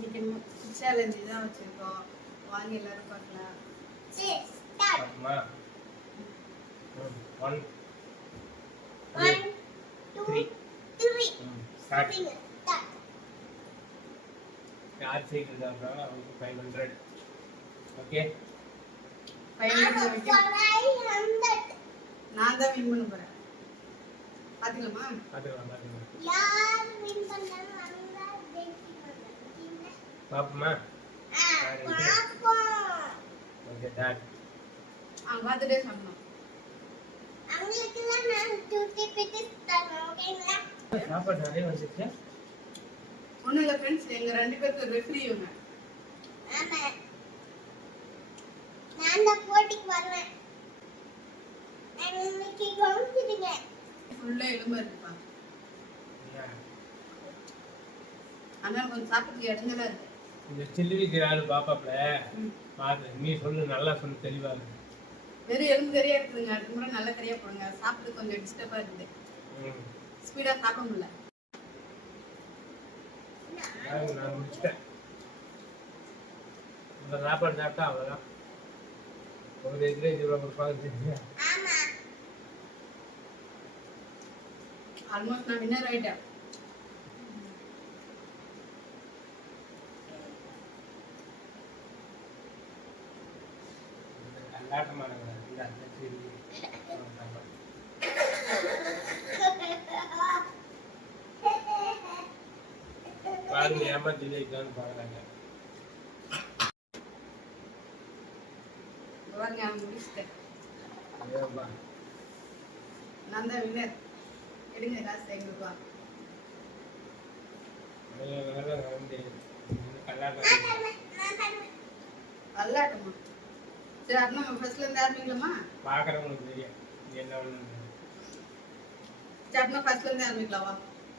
இன்னைக்கு சேலஞ்சு தான் வச்சிருக்கோம். வாங்க எல்லாரும் பார்க்கலாம். சரி ஸ்டார்ட். 1 2 3 ஸ்டார்ட். யார் சீக்கிரம் சாப்பிடுறாங்க அவங்களுக்கு 500. ஓகே 500 நான் தான் வின் பண்ண போறேன். பாத்துக்கலாமா? பாத்துக்கலாம். யார் வின் பண்ணாலும் அந்த ஜெயிச்சிடுவாங்க. பாப்போமா? பாப்போம். Okay dot. பாத்துட்டே சாப்பிடணும். அவங்களுக்குலாம் நான் டூட்டி பிட்டி தரணும். ஓகேங்களா? சாப்பாடு நிறைய வந்துச்சு. ஒண்ணும் இல்ல ஃப்ரெண்ட்ஸ், எங்க ரெண்டு பேருக்கு ரெஃப்ரி இவங்க. ஆமா. நான் தான் போட்டிக்கு வரேன். நான் இன்னைக்கு கவுந்திருக்கேன். ஃபுல்லா எலும்பா இருக்குப்பா. ஏன்? ஆனா கொஞ்சம் சாப்பிட்டு இடங்களா இருக்கு. இந்த சில்லுவிக்கு யாரு பாப்பாப்ல பாத்து நீ சொல்லு, நல்லா சொல்லு, தெளிவா இருக்கு. வெறும் எலும்பு கறியா இருக்குதுங்க. அடுத்த முறை நல்ல கறியா போடுங்க. சாப்பிட்டு கொஞ்சம் டிஸ்டர்பா இருக்குது. ஸ்பீடா சாப்பிட முடியல. நான் முடிச்சிட்டேன். இந்த சாப்பாடு சாப்பிட்டா அவ்வளோதான். ஒரு எதிரே கொடுப்பாங்க. ஆமா. ஆல்மோஸ்ட் நான் வின்னர் ஆயிட்டேன். பாருங்க ஏமாத்தி ஜெயிக்கலான்னு பாக்குறாங்க. பாருங்க முடிச்சிட்டேன். நான் தான் வின்னர். எடுங்க காசு எங்களுக்கு வா. கல்லாட்டமா? சரி அப்படின்னா ஃபர்ஸ்ட்ல இருந்து ஆரம்பிக்கலாமா? பாக்குறவங்களுக்கு தெரியும் என்ன ஒண்ணு. சரி அப்படின்னா ஃபர்ஸ்ட்ல இருந்து ஆரம்பிக்கலாம் வா.